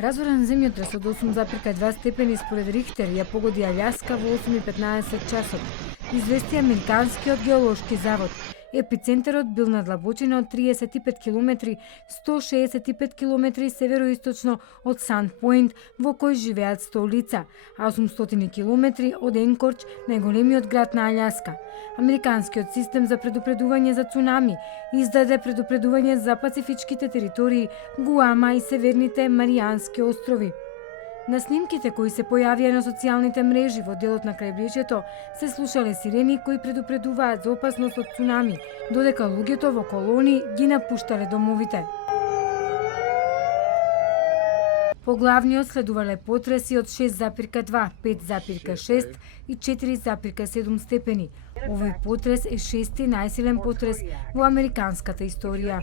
Разорен земјотрес од 8,2 степени според Рихтер ја погоди Аљаска во 8:15 часот, извести Американскиот геолошки завод. Епицентарот бил на длабочина од 35 км, 165 км североисточно од Санд-Поинт, во кој живеат 100 лица, а 800 км од Енкорч, најголемиот град на Аљаска. Американскиот систем за предупредување за цунами издаде предупредување за пацифичките територии, Гуама и северните Маријански острови. На снимките кои се појавија на социјалните мрежи во делот на крајбрежјето се слушале сирени кои предупредуваат за опасност од цунами, додека луѓето во колони ги напуштале домовите. По главниот следувале потреси од 6,2, 5,6 и 4,7 степени. Овој потрес е 6-ти најсилен потрес во американската историја.